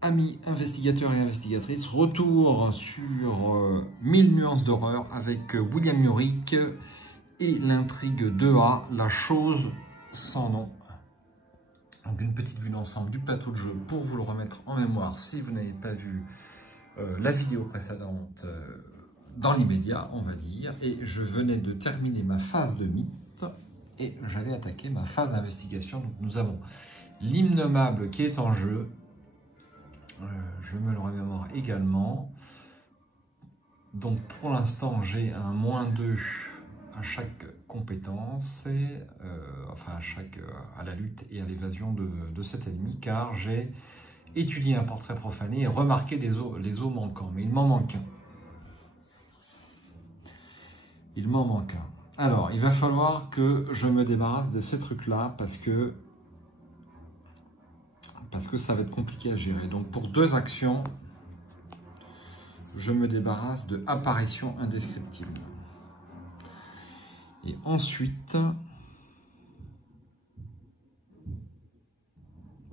Amis investigateurs et investigatrices, retour sur 1000 nuances d'horreur avec William Urick et l'intrigue 2A, la chose sans nom. Donc une petite vue d'ensemble du plateau de jeu pour vous le remettre en mémoire si vous n'avez pas vu la vidéo précédente dans l'immédiat, on va dire. Et je venais de terminer ma phase de mythe et j'allais attaquer ma phase d'investigation. Donc nous avons l'innommable qui est en jeu. Je me le remémore également. Donc pour l'instant j'ai un -2 à chaque compétence, et, enfin à la lutte et à l'évasion de cet ennemi, car j'ai étudié un portrait profané et remarqué les os manquants. Mais il m'en manque un. Il m'en manque un. Alors il va falloir que je me débarrasse de ces trucs-là parce que ça va être compliqué à gérer. Donc pour 2 actions, je me débarrasse de apparition indescriptible. Et ensuite,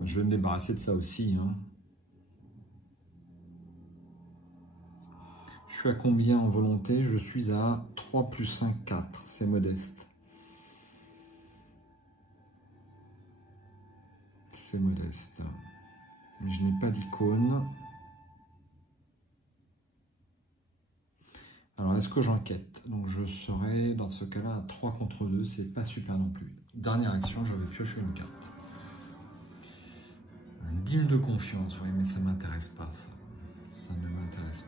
je vais me débarrasser de ça aussi. Je suis à combien en volonté? Je suis à 3 + 5, 4. C'est modeste. C'est modeste. Je n'ai pas d'icône. Alors, est-ce que j'enquête? Donc, je serai dans ce cas-là à 3 contre 2. C'est pas super non plus. Dernière action, je vais piocher une carte. Un digne de confiance, oui, mais ça ne m'intéresse pas, ça. Ça ne m'intéresse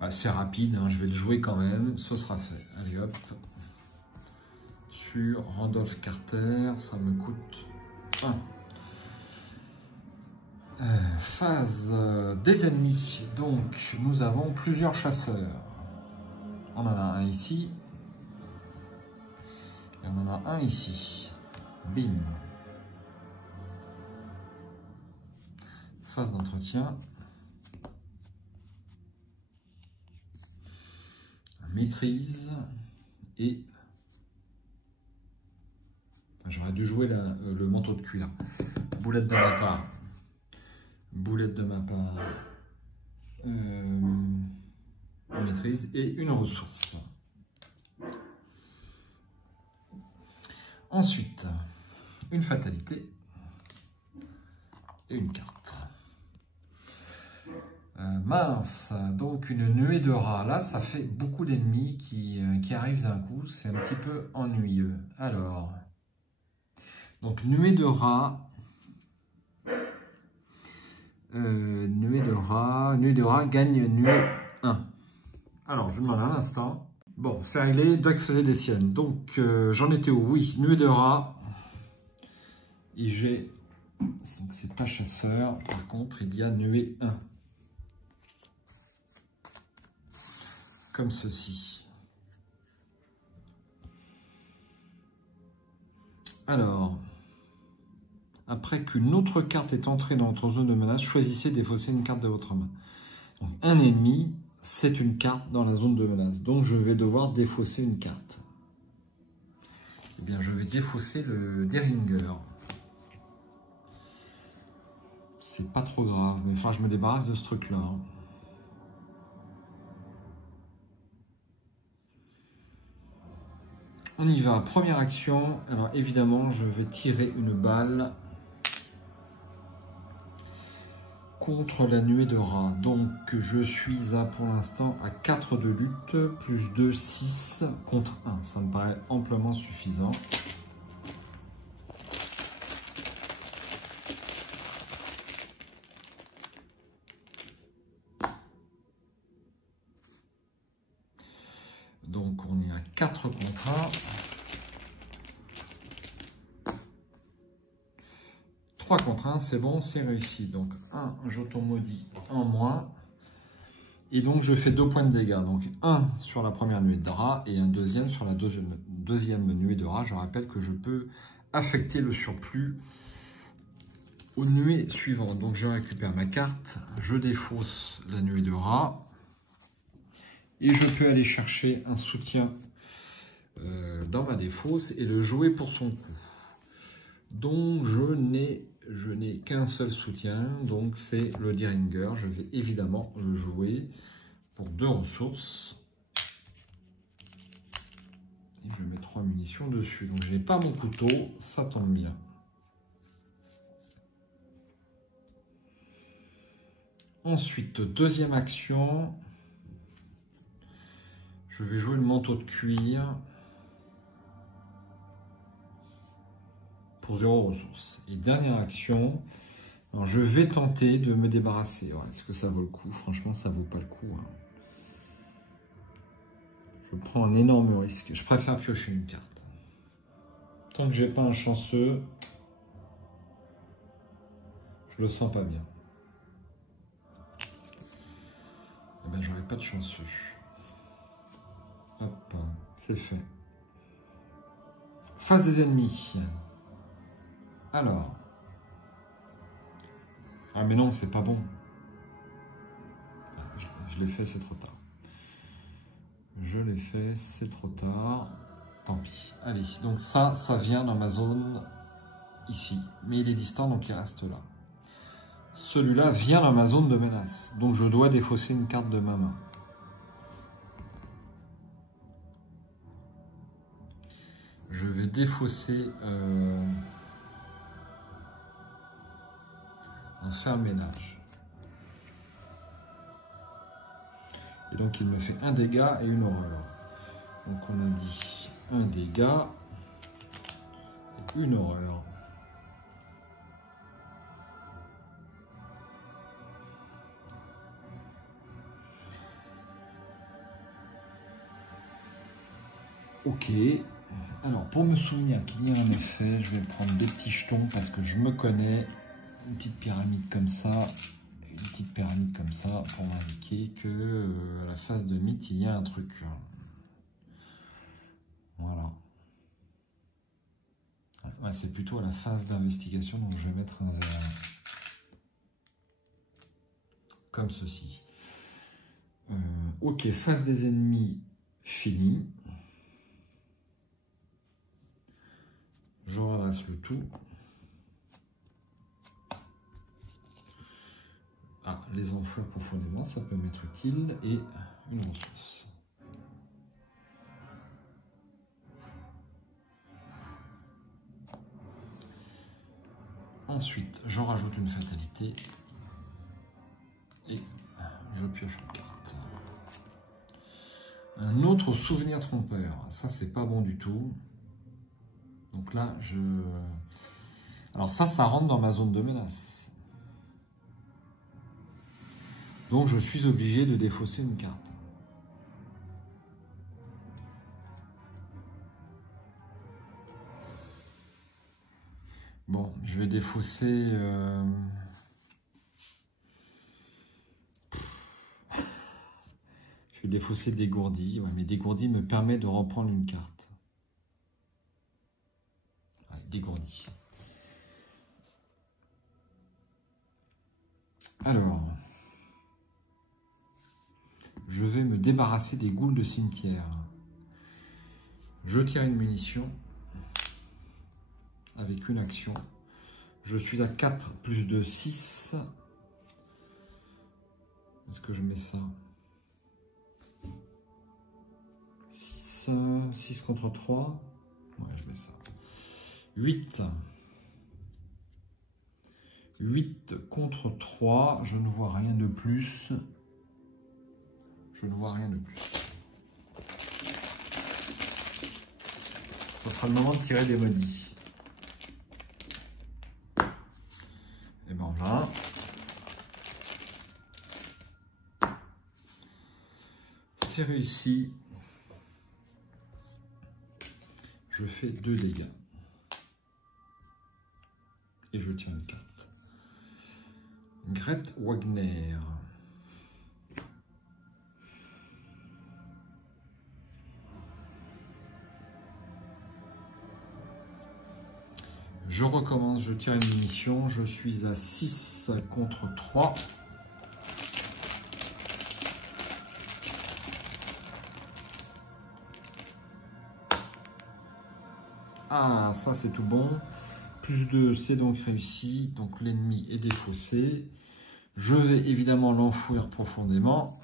pas. C'est rapide, je vais le jouer quand même. Ce sera fait. Allez, hop. Sur Randolph Carter, ça me coûte 1. Phase des ennemis. Donc, nous avons plusieurs chasseurs. On en a un ici. Et on en a un ici. Bim. Phase d'entretien. Maîtrise. Et j'aurais dû jouer le manteau de cuir. Boulette de ma part. Boulette de ma part. Maîtrise et une ressource. Ensuite, une fatalité et une carte. Mince, donc une nuée de rats. Là, ça fait beaucoup d'ennemis qui arrivent d'un coup. C'est un petit peu ennuyeux. Alors, donc nuée de rats. Nuée de rats gagne nuée 1. Alors, je me demande à l'instant. Bon, c'est réglé. Doc faisait des siennes. Donc, j'en étais où? Oui, nuée de rats. Et j'ai. Donc, c'est pas chasseur. Par contre, il y a nuée 1. Comme ceci. Alors. Après qu'une autre carte est entrée dans votre zone de menace, choisissez et défaussez une carte de votre main. Donc, un ennemi, c'est une carte dans la zone de menace. Donc, je vais devoir défausser une carte. Eh bien, je vais défausser le Deringer. C'est pas trop grave, mais enfin, je me débarrasse de ce truc-là. On y va. Première action. Alors, évidemment, je vais tirer une balle contre la nuée de rats. Donc je suis pour l'instant à 4 de lutte, plus 2, 6 contre 1. Ça me paraît amplement suffisant. Donc on est à 4 contre 1. 3 contre 1, c'est bon, c'est réussi. Donc, un jeton maudit en moins. Et donc, je fais 2 points de dégâts. Donc, un sur la première nuée de rats et un deuxième sur la deuxième nuée de rats. Je rappelle que je peux affecter le surplus aux nuées suivantes. Donc, je récupère ma carte. Je défausse la nuée de rats. Et je peux aller chercher un soutien dans ma défausse et le jouer pour son coup. Donc je n'ai qu'un seul soutien, donc c'est le Diringer. Je vais évidemment le jouer pour 2 ressources. Et je mets 3 munitions dessus. Donc je n'ai pas mon couteau, ça tombe bien. Ensuite, deuxième action. Je vais jouer le manteau de cuir pour 0 ressources. Et dernière action, alors je vais tenter de me débarrasser. Ouais, est-ce que ça vaut le coup? Franchement, ça vaut pas le coup. Hein. Je prends un énorme risque. Je préfère piocher une carte. Tant que j'ai pas un chanceux, je le sens pas bien. Eh ben, j'aurais pas de chanceux. Hop, c'est fait. Face des ennemis. Alors. Ah mais non, c'est pas bon. Ah, je l'ai fait, c'est trop tard. Je l'ai fait, c'est trop tard. Tant pis. Allez, donc ça vient dans ma zone ici. Mais il est distant, donc il reste là. Celui-là vient dans ma zone de menace. Donc je dois défausser une carte de ma main. Je vais défausser un fer-ménage. Et donc il me fait un dégât et une horreur. Donc on a dit un dégât et une horreur. Ok. Alors pour me souvenir qu'il y a un effet, je vais prendre des petits jetons parce que je me connais. Une petite pyramide comme ça. Une petite pyramide comme ça pour m'indiquer que à la phase de mythe il y a un truc. Voilà. Ouais, c'est plutôt à la phase d'investigation, donc je vais mettre un comme ceci. Ok, phase des ennemis finie. Je ramasse le tout. Ah, les enfouir profondément, ça peut m'être utile. Et une ressource. Ensuite, je rajoute une fatalité. Et je pioche une carte. Un autre souvenir trompeur. Ça, c'est pas bon du tout. Donc là, alors ça rentre dans ma zone de menace. Donc je suis obligé de défausser une carte. Bon, je vais défausser... Je vais défausser dégourdi. Ouais, mais dégourdi me permet de reprendre une carte. Ouais, dégourdi. Alors... Je vais me débarrasser des ghouls de cimetière. Je tire une munition avec une action. Je suis à 4 plus 2, 6. Est-ce que je mets ça? 6 contre 3. Ouais, je mets ça. 8. 8 contre 3. Je ne vois rien de plus. Je ne vois rien de plus. Ça sera le moment de tirer des maudits. Et ben voilà. C'est réussi. Je fais 2 dégâts. Et je tire une carte. Grete Wagner. Je recommence, je tire une munition, je suis à 6 contre 3. Ah, ça c'est tout bon. plus 2, c'est donc réussi. Donc l'ennemi est défaussé. Je vais évidemment l'enfouir profondément.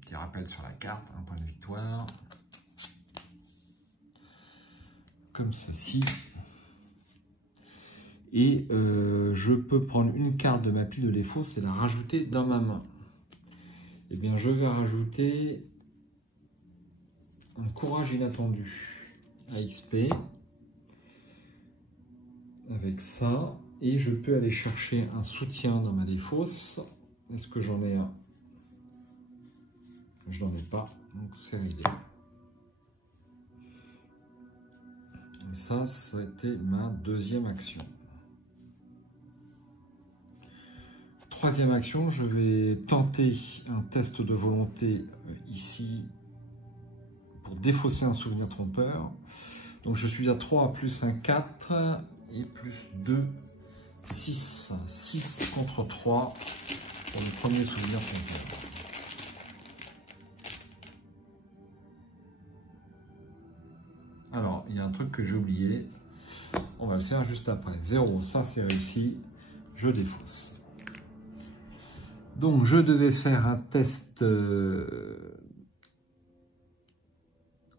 Petit rappel sur la carte, un point de victoire. Comme ceci. Et je peux prendre une carte de ma pile de défausse et la rajouter dans ma main. Eh bien, je vais rajouter un courage inattendu à XP. Avec ça. Et je peux aller chercher un soutien dans ma défausse. Est-ce que j'en ai un? Je n'en ai pas, donc c'est réglé. Et ça, c'était ma deuxième action. Troisième action, je vais tenter un test de volonté ici pour défausser un souvenir trompeur. Donc je suis à 3 plus un 4 et plus 2, 6. 6 contre 3 pour le premier souvenir trompeur. Alors, il y a un truc que j'ai oublié. On va le faire juste après. 0, ça c'est réussi. Je défausse. Donc, je devais faire un test au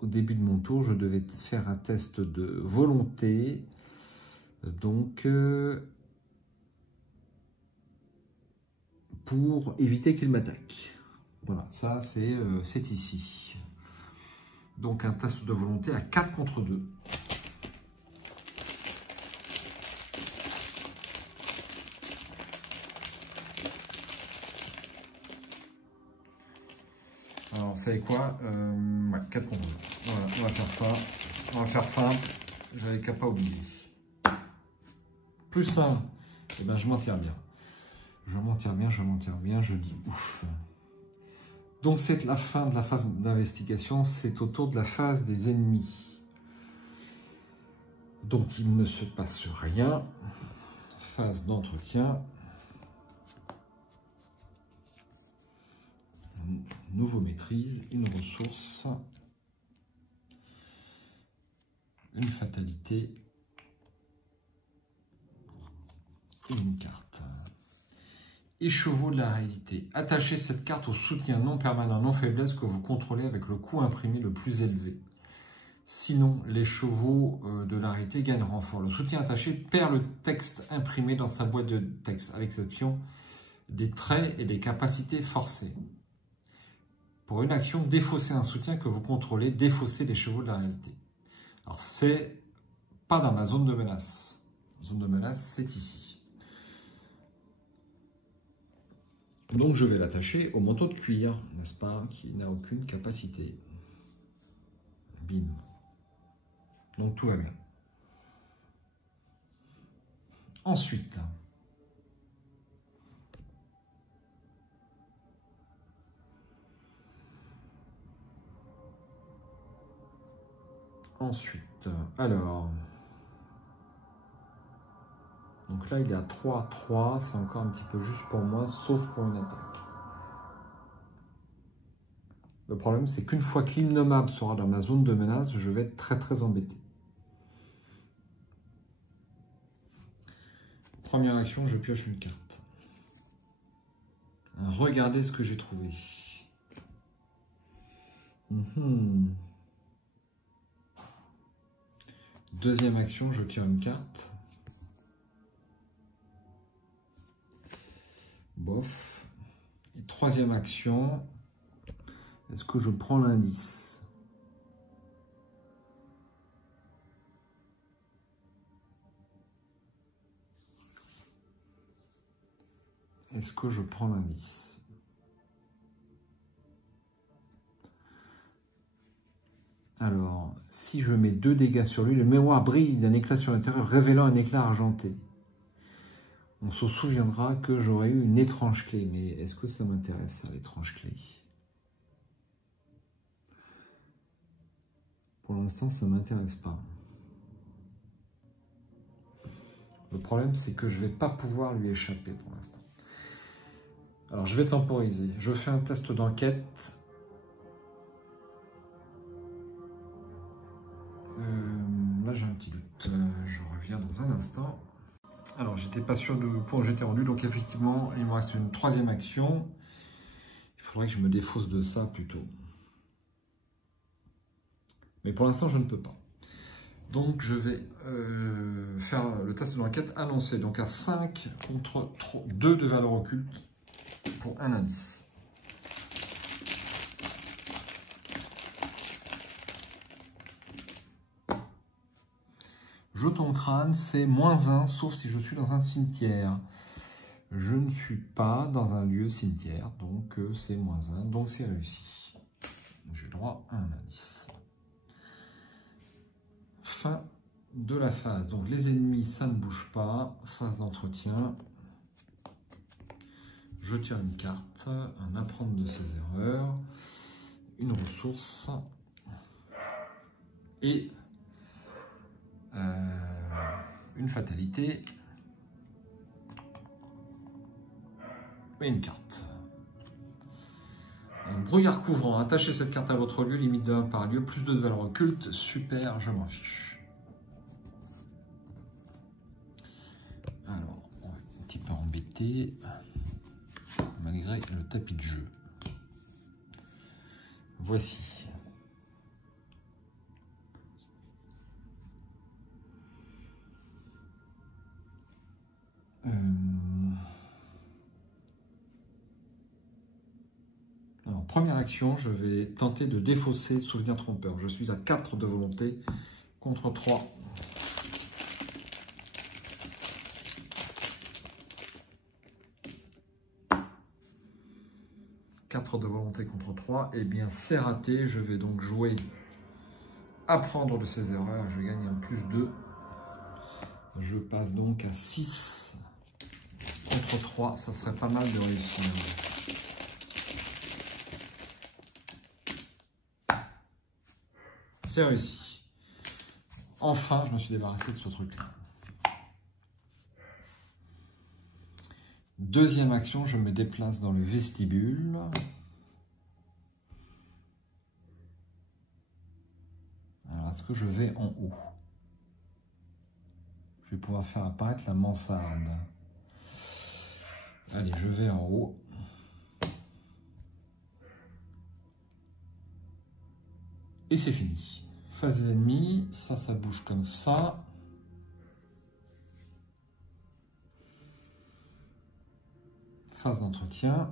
début de mon tour. Je devais faire un test de volonté. Donc, pour éviter qu'il m'attaque. Voilà, ça c'est ici. Donc, un test de volonté à 4 contre 2. Alors, vous savez quoi, ouais, 4 contre 2. Voilà, on va faire ça. On va faire simple. J'avais qu'à pas oublier. Plus 1, eh ben, je m'en tire bien. Je m'en tire bien, je m'en tire bien, je dis ouf. Donc, c'est la fin de la phase d'investigation. C'est au tour de la phase des ennemis. Donc, il ne se passe rien. Phase d'entretien. Nouveau maîtrise, une ressource, une fatalité et une carte. Écheveau de la réalité. Attachez cette carte au soutien non permanent, non faiblesse que vous contrôlez avec le coût imprimé le plus élevé. Sinon, les chevaux de la réalité gagnent renfort. Le soutien attaché perd le texte imprimé dans sa boîte de texte, à l'exception des traits et des capacités forcées. Pour une action, défausser un soutien que vous contrôlez, défausser les chevaux de la réalité. Alors, c'est pas dans ma zone de menace. La zone de menace, c'est ici. Donc, je vais l'attacher au manteau de cuir, n'est-ce pas, qui n'a aucune capacité. Bim. Donc, tout va bien. Ensuite, alors, donc là, il est à 3-3, c'est encore un petit peu juste pour moi, sauf pour une attaque. Le problème, c'est qu'une fois que l'innommable sera dans ma zone de menace, je vais être très très embêté. Première action, je pioche une carte. Regardez ce que j'ai trouvé. Deuxième action, je tire une carte. Bof. Et troisième action, est-ce que je prends l'indice? Est-ce que je prends l'indice? Alors, si je mets 2 dégâts sur lui, le miroir brille d'un éclat sur l'intérieur, révélant un éclat argenté. On se souviendra que j'aurais eu une étrange clé. Mais est-ce que ça m'intéresse, ça, l'étrange clé? Pour l'instant, ça ne m'intéresse pas. Le problème, c'est que je ne vais pas pouvoir lui échapper pour l'instant. Alors, je vais temporiser. Je fais un test d'enquête. Là, j'ai un petit doute. Je reviens dans un instant. Alors, j'étais pas sûr de point où j'étais rendu, donc effectivement, il me reste une troisième action. Il faudrait que je me défausse de ça plutôt. Mais pour l'instant, je ne peux pas. Donc, je vais faire le test de l'enquête annoncé. Donc, à 5 contre 2 de valeur occulte pour un indice. Jeton crâne, c'est -1, sauf si je suis dans un cimetière. Je ne suis pas dans un lieu cimetière, donc c'est -1, donc c'est réussi. J'ai droit à un indice. Fin de la phase. Donc les ennemis, ça ne bouge pas. Phase d'entretien. Je tire une carte, un apprendre de ses erreurs, une ressource et une fatalité et une carte. Un brouillard couvrant, attachez cette carte à votre lieu, limite de 1 par lieu, plus 2 de valeur occulte, super, je m'en fiche. Alors, on va un petit peu embêter, malgré le tapis de jeu. Voici. Alors, première action, je vais tenter de défausser souvenir trompeur. Je suis à 4 de volonté contre 3. De volonté contre 3, et bien c'est raté. Je vais donc jouer apprendre de ses erreurs. Je gagne un +2. Je passe donc à 6 contre 3. Ça serait pas mal de réussir. C'est réussi. Enfin, je me suis débarrassé de ce truc-là. Deuxième action, je me déplace dans le vestibule. Alors, est-ce que je vais en haut? Je vais pouvoir faire apparaître la mansarde. Allez, je vais en haut. Et c'est fini. Phase des ennemis, ça bouge comme ça. Phase d'entretien.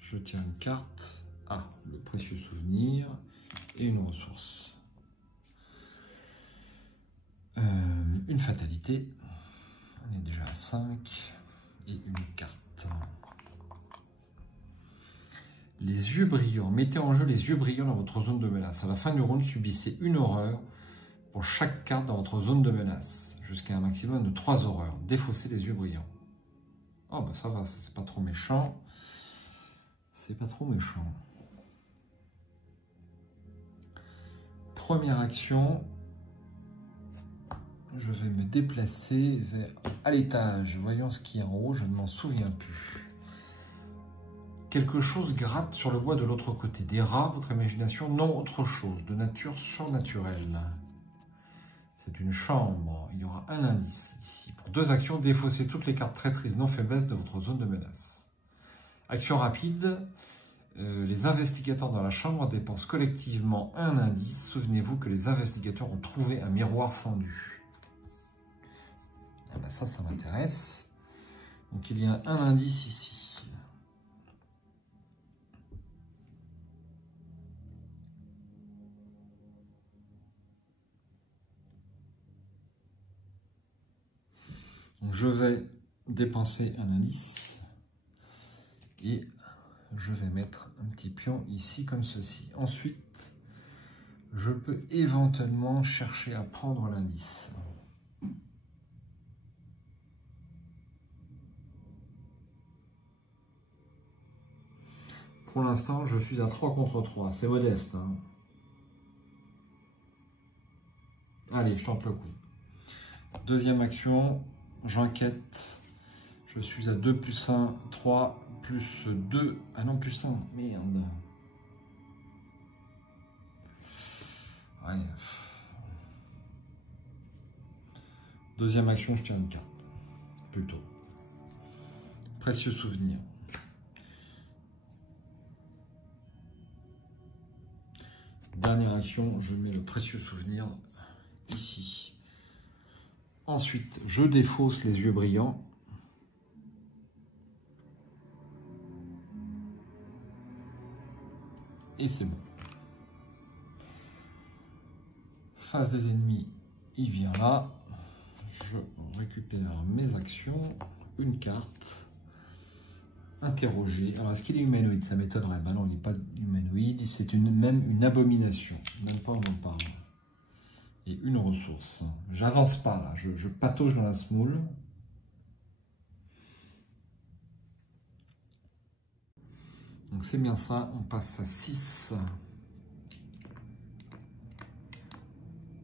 Je tire une carte. Ah, le précieux souvenir. Et une ressource. Une fatalité. On est déjà à 5. Et une carte. Les yeux brillants. Mettez en jeu les yeux brillants dans votre zone de menace. À la fin du round, subissez une horreur pour chaque carte dans votre zone de menace. Jusqu'à un maximum de 3 horreurs. Défaussez les yeux brillants. Oh bah ça va, c'est pas trop méchant. C'est pas trop méchant. Première action. Je vais me déplacer vers à l'étage. Voyons ce qu'il y a en haut, je ne m'en souviens plus. Quelque chose gratte sur le bois de l'autre côté. Des rats, votre imagination, non autre chose, de nature surnaturelle. C'est une chambre. Il y aura un indice ici. Pour 2 actions, défaussez toutes les cartes traîtrises non faiblesses de votre zone de menace. Action rapide. Les investigateurs dans la chambre dépensent collectivement un indice. Souvenez-vous que les investigateurs ont trouvé un miroir fendu. Ah ben ça m'intéresse. Donc il y a un indice ici. Donc je vais dépenser un indice et je vais mettre un petit pion ici comme ceci. Ensuite, je peux éventuellement chercher à prendre l'indice. Pour l'instant, je suis à 3 contre 3. C'est modeste. Hein. Allez, je tente le coup. Deuxième action, j'enquête. Je suis à 2 plus 1, 3 plus 2. Ah non, plus 1. Merde. Ouais. Deuxième action, je tire une carte. Plutôt. Précieux souvenir. Dernière action, je mets le précieux souvenir ici. Ensuite, je défausse les yeux brillants. Et c'est bon. Face des ennemis, il vient là. Je récupère mes actions. Une carte. Interroger. Alors, est-ce qu'il est humanoïde? Ça m'étonnerait. Ben non, il n'est pas humanoïde. C'est même une abomination. Même pas on en parle. Et une ressource. J'avance pas là. Je patauge dans la smoule. Donc c'est bien ça. On passe à 6.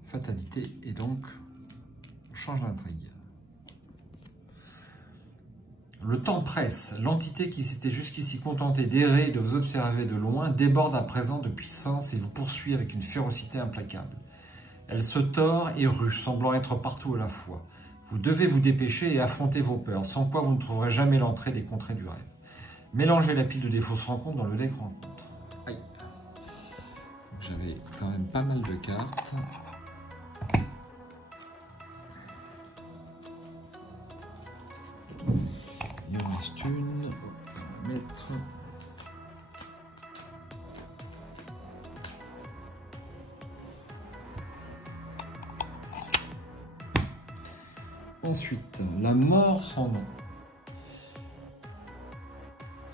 Fatalité. Et donc, on change l'intrigue. Le temps presse. L'entité qui s'était jusqu'ici contentée d'errer et de vous observer de loin déborde à présent de puissance et vous poursuit avec une férocité implacable. Elle se tord et rue, semblant être partout à la fois. Vous devez vous dépêcher et affronter vos peurs, sans quoi vous ne trouverez jamais l'entrée des contrées du rêve. Mélangez la pile de des fausses rencontres dans le deck rencontre. Aïe. J'avais quand même pas mal de cartes. Il en reste une. On va mettre. Ensuite, la mort sans nom.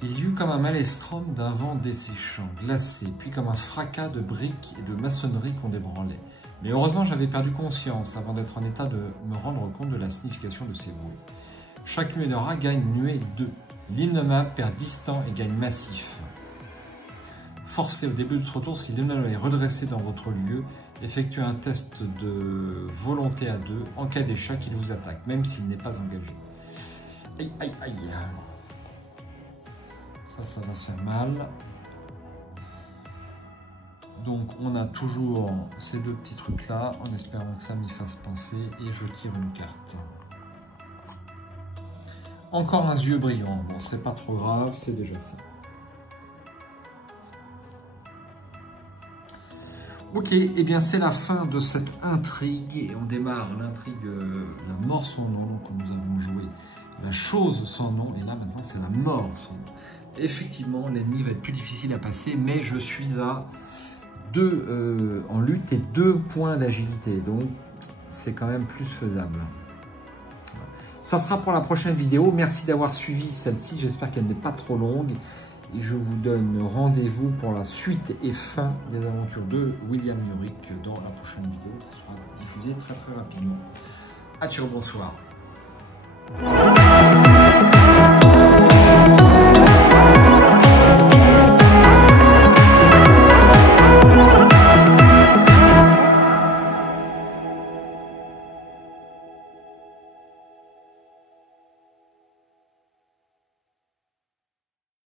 Il y eut comme un maelstrom d'un vent desséchant, glacé, puis comme un fracas de briques et de maçonnerie qu'on débranlait. Mais heureusement, j'avais perdu conscience avant d'être en état de me rendre compte de la signification de ces bruits. Chaque nuée de rat gagne nuée 2. L'innommable perd distant et gagne massif. Forcé au début de ce retour, si l'innommable est redressé dans votre lieu, effectuez un test de volonté à 2. En cas d'échec, il vous attaque, même s'il n'est pas engagé. Aïe, aïe, aïe. Ça va faire mal. Donc on a toujours ces deux petits trucs là, en espérant que ça m'y fasse penser, et je tire une carte. Encore un yeux brillant, bon c'est pas trop grave, c'est déjà ça. Ok, et bien c'est la fin de cette intrigue, et on démarre l'intrigue la mort sans nom que nous avons joué, la chose sans nom, et là maintenant c'est la mort sans nom. Effectivement, l'ennemi va être plus difficile à passer, mais je suis à 2 en lutte et 2 points d'agilité, donc c'est quand même plus faisable. Ça sera pour la prochaine vidéo. Merci d'avoir suivi celle-ci, j'espère qu'elle n'est pas trop longue. Et je vous donne rendez-vous pour la suite et fin des aventures de William Yorick dans la prochaine vidéo qui sera diffusée très rapidement. Ciao, bonsoir.